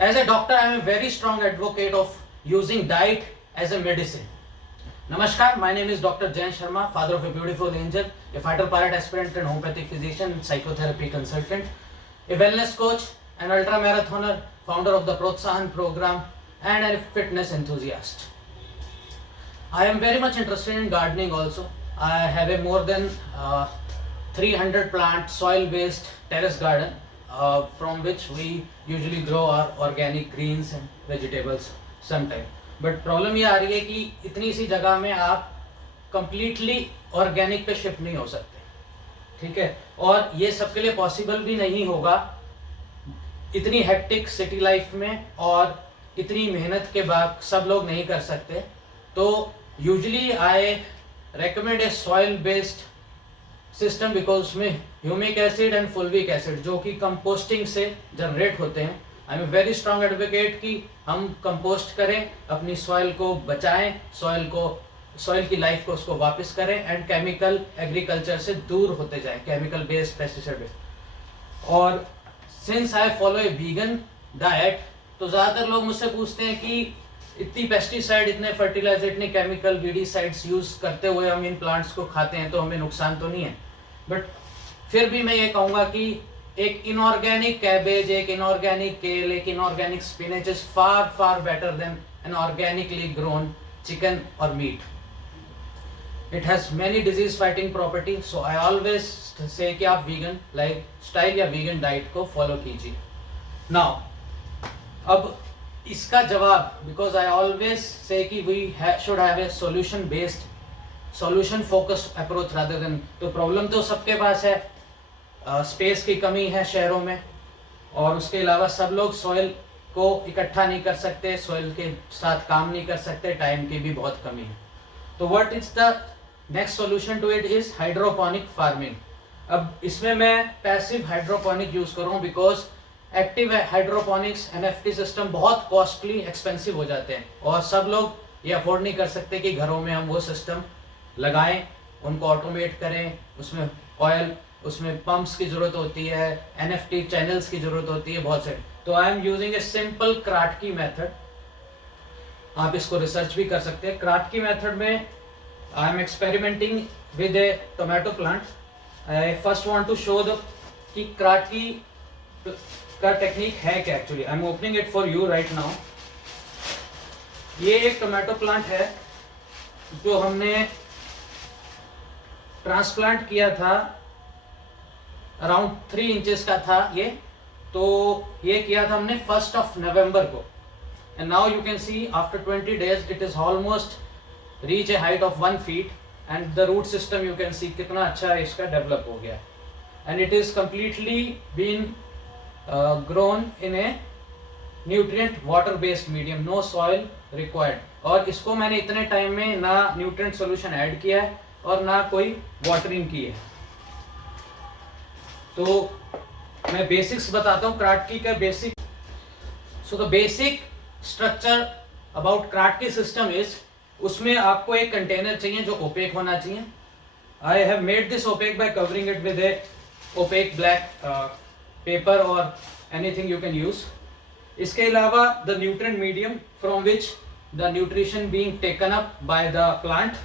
As a doctor, I am a very strong advocate of using diet as a medicine. Namaskar, my name is Dr. Jain Sharma, father of a beautiful angel, a fighter pilot aspirant and homeopathic physician and psychotherapy consultant, a wellness coach, an ultra marathoner, founder of the Protsahan program, and a fitness enthusiast. I am very much interested in gardening also. I have a more than 300 plant soil based terrace garden from which we usually grow our organic greens and vegetables sometime. But problem ये आ रही है कि इतनी सी जगह में आप completely organic पे shift नहीं हो सकते, ठीक है, और ये सबके लिए पॉसिबल भी नहीं होगा इतनी हेक्टिक सिटी लाइफ में, और इतनी मेहनत के बाद सब लोग नहीं कर सकते. तो usually I recommend a soil based system because उसमें humic acid and fulvic acid जो कि कंपोस्टिंग से जनरेट होते हैं. I am very strong advocate कि हम कंपोस्ट करें, अपनी सॉइल को बचाएं, सॉइल की लाइफ को उसको वापस करें एंड केमिकल एग्रीकल्चर से दूर होते जाएं, केमिकल बेस्ड पेस्टिसाइड बेस्ड. और since I follow A vegan diet, तो ज़्यादातर लोग मुझसे पूछते हैं कि इतनी पेस्टिसाइड, इतने फर्टिलाइजर, इतने केमिकल वीडीसाइड्स यूज करते हुए हम इन प्लांट्स को खाते हैं तो हमें नुकसान तो नहीं है. बट फिर भी मैं ये कहूँगा कि एक इनऑर्गेनिक कैबेज, एक इनऑर्गेनिक केल, एक inorganic spinach is far far better than N organically grown chicken और meet. It has many disease fighting property, so I always say कि आप वीगन लाइफ स्टाइल या वीगन डाइट को फॉलो कीजिए. Now अब इसका जवाब, बिकॉज आई ऑलवेज से कि we should have a solution based, solution focused approach rather than. तो प्रॉब्लम तो सबके पास है, स्पेस की कमी है शहरों में, और उसके अलावा सब लोग सॉइल को इकट्ठा नहीं कर सकते, सॉइल के साथ काम नहीं कर सकते, टाइम की भी बहुत कमी है. तो what is the next solution to it is hydroponic farming. अब इसमें मैं पैसिव हाइड्रोपोनिक यूज करूँ because active hydroponics NFT system बहुत कॉस्टली एक्सपेंसिव हो जाते हैं और सब लोग ये अफोर्ड नहीं कर सकते कि घरों में हम वो सिस्टम लगाएं, उनको ऑटोमेट करें. उसमें ऑयल, उसमें पंप्स की जरूरत होती है, एनएफटी चैनल्स की जरूरत होती है, बहुत सारे. तो I am using a simple Kratky method. आप इसको रिसर्च भी कर सकते हैं. क्राटकी मेथड में I am experimenting with a tomato plant. I first want to show the कि क्राटकी का टेक्निक है क्या actually. I am opening it for you right now. ये एक टोमेटो प्लांट है जो हमने ट्रांसप्लांट किया था, अराउंड 3 इंचेस का था ये. तो ये किया था हमने 1 नवंबर को, and now you can see after 20 days it is almost reach a height of 1 feet and the root system you can see कितना अच्छा इसका डेवलप हो गया, and it is completely been grown in a nutrient water based medium, no soil required. और इसको मैंने इतने time में ना न्यूट्रिएंट सॉल्यूशन ऐड किया है और ना कोई वाटरिंग की है. तो मैं बेसिक्स बताता हूँ क्राटकी का basic. So the basic structure about Kratky system is, उसमें आपको एक कंटेनर चाहिए जो ओपेक होना चाहिए. I have made this opaque by covering it with a opaque black paper और एनीथिंग यू कैन यूज. इसके अलावा the nutrient medium from which the nutrition being taken up by the plant,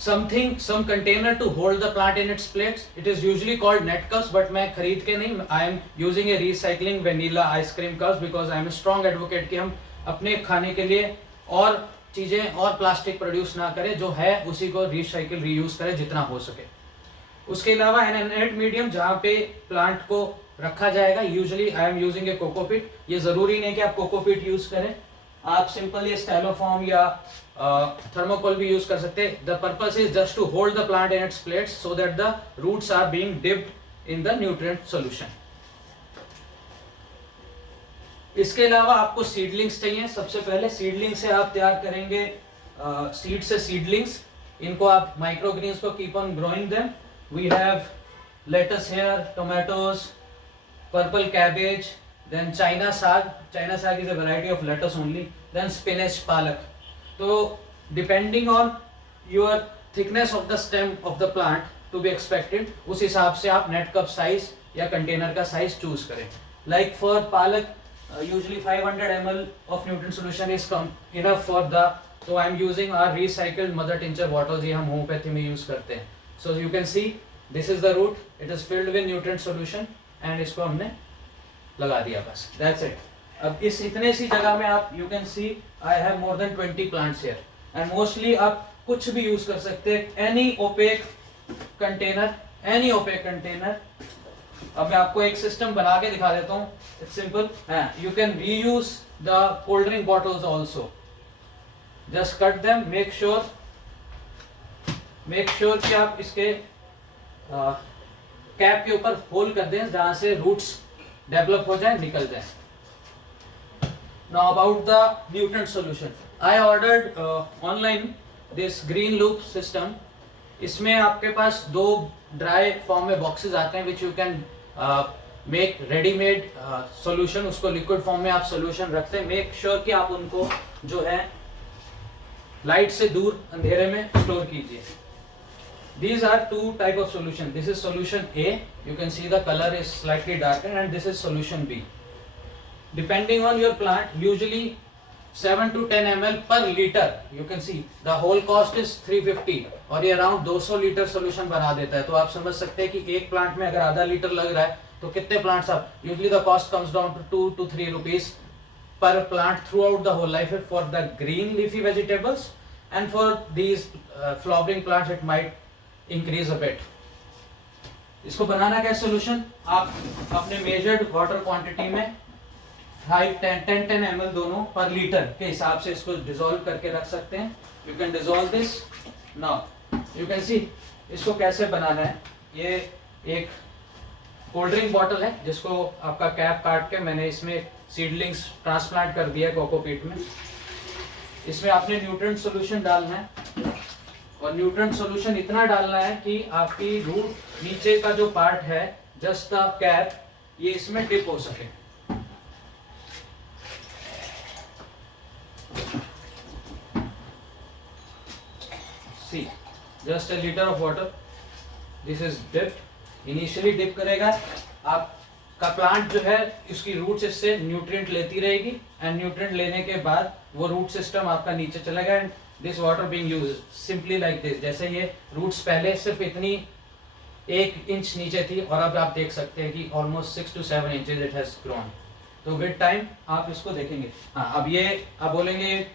some container to hold the plant in its place. It is usually called net cups, but मैं खरीद के नहीं, I am using a recycling vanilla ice cream cups because I am a strong advocate कि हम अपने खाने के लिए और चीजें और प्लास्टिक प्रोड्यूस ना करें, जो है उसी को रिसाइकिल रीयूज करें जितना हो सके. उसके अलावा एन इनर्ट मीडियम जहाँ पे प्लांट को रखा जाएगा, usually I am using A cocopeat. ये जरूरी नहीं कि आप कोकोपीट यूज करें, आप सिंपल ये स्टाइलोफॉर्म या थर्मोकोल भी यूज कर सकते हैं. The purpose is just to hold the plant in its plates so that the roots are being dipped in the nutrient solution. इसके अलावा आपको सीडलिंग्स चाहिए. सबसे पहले सीडलिंग से आप तैयार करेंगे सीड से सीडलिंग्स. इनको आप माइक्रोग्रीन्स को keep on growing them. We have lettuce here, tomatoes, purple cabbage, then China sag is a variety of lettuce only, then spinach, palak. So depending on your thickness of the stem of the plant to be expected, उस हिसाब से आप net cup size या container का size choose करें. Like for पालक usually 500 ml of nutrient solution is enough for the, so I am using our recycled mother tincture bottles, ये हम होम्योपैथी में यूज करते हैं. So you can see this is the root, it is filled with nutrient solution and इसको हमने लगा दिया बस, that's it. अब इस इतने सी जगह में आप you can see I have more than 20 plants here and mostly आप कुछ भी यूज कर सकते हैं, any opaque container. अब मैं आपको एक सिस्टम बना के दिखा देता हूँ, it's simple. You can reuse the cold drink bottles also. Just cut them, make sure कि आप इसके कैप के ऊपर होल कर दें जहां से रूट्स डेवलप हो जाए, निकल जाए. Now about the nutrient solution, I ordered online this green loop system. इसमें आपके पास 2 ड्राई फॉर्म में बॉक्सेस आते हैं which you can make readymade solution. उसको लिक्विड फॉर्म में आप सॉल्यूशन रखते हैं. मेक श्योर कि आप उनको जो है लाइट से दूर अंधेरे में स्टोर कीजिए. These are 2 type of solution. This is solution A. You can see the color is slightly darker, and this is solution B. Depending on your plant, usually 7 to 10 ml per liter. You can see the whole cost is 350 और ये around 200 litre solution बना देता है. तो आप समझ सकते हैं कि एक प्लांट में अगर आधा लीटर लग रहा है तो कितने प्लांट्स आप, usually the cost comes down to 2 to 3 rupees per plant throughout the whole life for the green leafy vegetables, and for these flowering plants it might increase a bit. इसको बनाना क्या solution, आप अपने measured water quantity में 10 ml दोनों पर litre के हिसाब से इसको डिसॉल्व करके रख सकते हैं. You can dissolve this. Now you can सी इसको कैसे बनाना है. ये एक कोल्ड ड्रिंक बॉटल है जिसको आपका कैप काट के मैंने इसमें सीडलिंग्स ट्रांसप्लांट कर दिया कोकोपीट में. इसमें आपने न्यूट्रिएंट सॉल्यूशन डालना है और न्यूट्रिएंट सॉल्यूशन इतना डालना है कि आपकी रूट नीचे का जो पार्ट है जस्ट द कैप, ये इसमें डिप हो सके. See, just a liter of water. This is dipped. Initially dip करेगा, आपका प्लांट जो है इसकी रूट्स इससे न्यूट्रिएंट लेती रहेगी एंड न्यूट्रिएंट लेने के बाद वो रूट सिस्टम आपका नीचे चलेगा and this water being used simply like this. जैसे ये रूट्स पहले सिर्फ इतनी 1 इंच नीचे थी और अब आप देख सकते हैं कि almost 6 to 7 inches it has grown. तो विद टाइम आप इसको देखेंगे. हाँ, अब ये आप बोलेंगे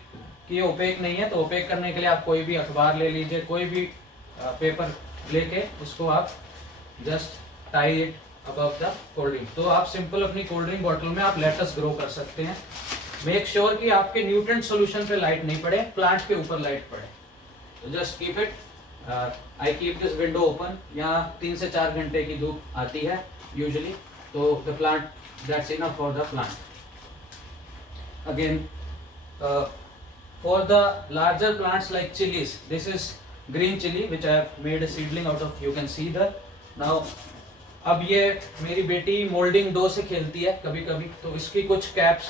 कि ये ओपेक नहीं है, तो ओपेक करने के लिए आप कोई भी अखबार ले लीजिए, कोई भी पेपर लेके उसको आप just tie it above the cold drink. तो आप सिंपल अपनी कोल्ड ड्रिंक बॉटल में आप लेटस ग्रो कर सकते हैं. मेक श्योर कि आपके न्यूट्रिएंट सॉल्यूशन पे लाइट नहीं पड़े, प्लांट के ऊपर लाइट पड़े. तो just keep it, I keep this window open. यहाँ 3 से 4 घंटे की धूप आती है यूजुअली, तो the plant that's enough for the plant. Again for the larger plants like chilies, this is green chili which I have made a seedling out of. You can see the now. अब ये मेरी बेटी moulding dough से खेलती है कभी कभी, तो इसकी कुछ कैप्स,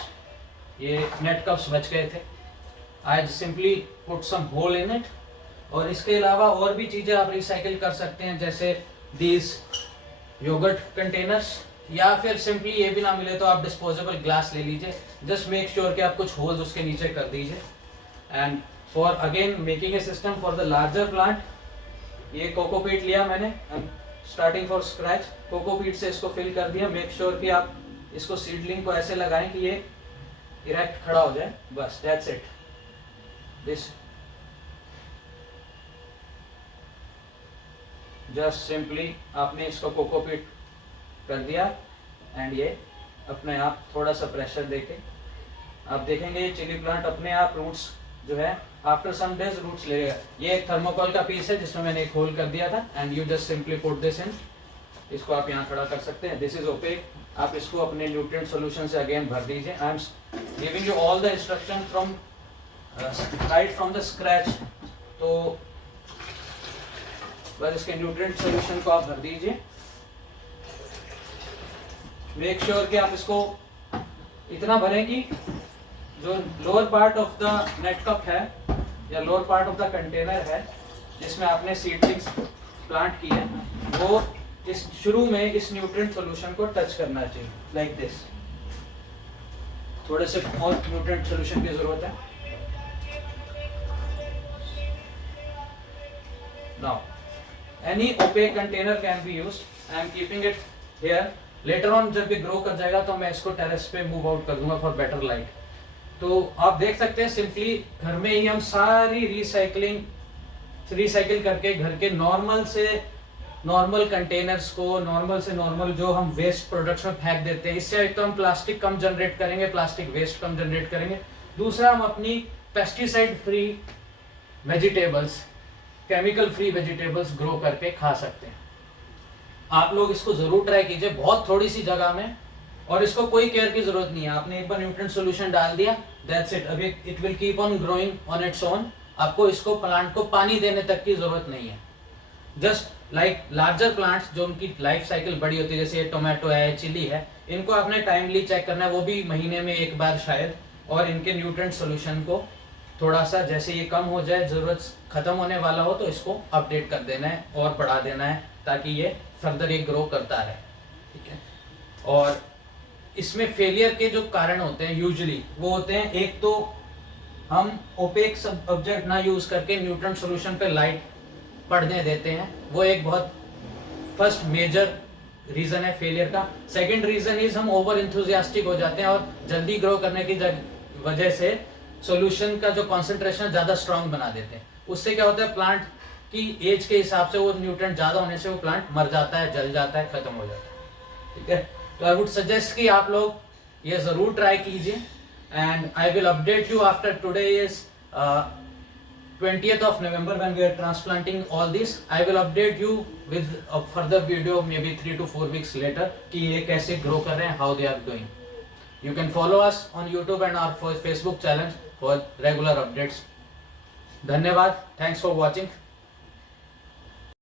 ये नेट कप्स बच गए थे. I simply put some hole in it. और इसके अलावा और भी चीज़ें आप रिसाइकिल कर सकते हैं, जैसे दीज योगर्ट कंटेनर्स, या फिर सिंपली ये भी ना मिले तो आप डिस्पोजेबल ग्लास ले लीजिए. जस्ट मेक श्योर कि आप कुछ होल्स उसके नीचे कर दीजिए. And for again making a system for the larger plant, ये कोकोपीट लिया मैंने, स्टार्टिंग फॉर स्क्रैच, कोकोपीट से इसको फिल कर दिया. मेक श्योर कि आप इसको सीडलिंग को ऐसे लगाएं कि ये इरेक्ट खड़ा हो जाए, बस that's it. This just simply आपने इसको कोकोपीट कर दिया एंड ये अपने आप थोड़ा सा प्रेशर देके आप देखेंगे ये चिली प्लांट अपने आप रूट्स जो है आफ्टर सम डेज रूट्स लेगा. ये एक थर्मोकोल का पीस है जिसमें मैंने एक होल कर दिया था and you just simply put this in. इसको आप यहाँ खड़ा कर सकते हैं. This is opaque. आप इसको अपने न्यूट्रिएंट सॉल्यूशन से अगेन भर दीजिए. I am giving you all the instruction from right from the scratch. तो बस इसके न्यूट्रिएंट सॉल्यूशन को आप भर दीजिए. मेक श्योर कि आप इसको इतना भरें कि जो lower part of the net cup है या lower part of the container है जिसमें आपने सीडलिंग्स प्लांट की है, वो इस शुरू में इस न्यूट्रिएंट सॉल्यूशन को टच करना चाहिए लाइक दिस. थोड़े से और न्यूट्रिएंट सोल्यूशन की जरूरत है। Now any opaque container can be used. I am keeping it here. Later on जब ये ग्रो कर जाएगा तो मैं इसको टेरेस पे मूव आउट कर दूंगा फॉर बेटर लाइट। तो आप देख सकते हैं सिंपली घर में ही हम सारी रिसाइकिल करके घर के नॉर्मल कंटेनर्स को नॉर्मल से नॉर्मल जो हम वेस्ट प्रोडक्ट्स में फेंक देते हैं, इससे एक तो हम प्लास्टिक कम जनरेट करेंगे, प्लास्टिक वेस्ट कम जनरेट करेंगे। दूसरा, हम अपनी pesticide free vegetables, chemical free vegetables grow करके खा सकते हैं। आप लोग इसको जरूर ट्राई कीजिए, बहुत थोड़ी सी जगह में, और इसको कोई केयर की जरूरत नहीं है। आपने एक बार न्यूट्रिएंट सॉल्यूशन डाल दिया, दैट्स इट। अभी it will keep on growing on its own. आपको इसको प्लांट को पानी देने तक की जरूरत नहीं है। जस्ट लाइक लार्जर प्लांट्स जो उनकी लाइफ साइकिल बड़ी होती है, जैसे टोमेटो है, चिली है, इनको आपने टाइमली चेक करना है, वो भी महीने में एक बार शायद। और इनके न्यूट्रिएंट सॉल्यूशन को थोड़ा सा जैसे ये कम हो जाए, जरूरत खत्म होने वाला हो, तो इसको अपडेट कर देना है और बढ़ा देना है, ताकि ये फर्दर ये ग्रो करता रहे। ठीक है। और इसमें फेलियर के जो कारण होते हैं यूजुअली वो होते हैं, एक तो हम ओपेक सब ऑब्जेक्ट ना यूज करके न्यूट्रिएंट सॉल्यूशन पे लाइट पड़ने देते हैं, वो एक बहुत फर्स्ट मेजर रीजन है फेलियर का। सेकंड रीजन इज हम ओवर इंथुजियास्टिक हो जाते हैं और जल्दी ग्रो करने की वजह से सॉल्यूशन का जो कॉन्सेंट्रेशन ज्यादा स्ट्रांग बना देते हैं। उससे क्या होता है, प्लांट की एज के हिसाब से वो न्यूट्रिएंट ज्यादा होने से वो प्लांट मर जाता है, जल जाता है, खत्म हो जाता है। ठीक है। तो आई वुड सजेस्ट कि आप लोग ये जरूर ट्राई कीजिए, and I will update you after today is 20th of November when we are transplanting all this. I will update you with a further video maybe 3 to 4 weeks later कि ये कैसे grow कर रहे हैं, how they are doing. You can follow us on YouTube and our Facebook channel for regular updates. धन्यवाद. Thanks for watching.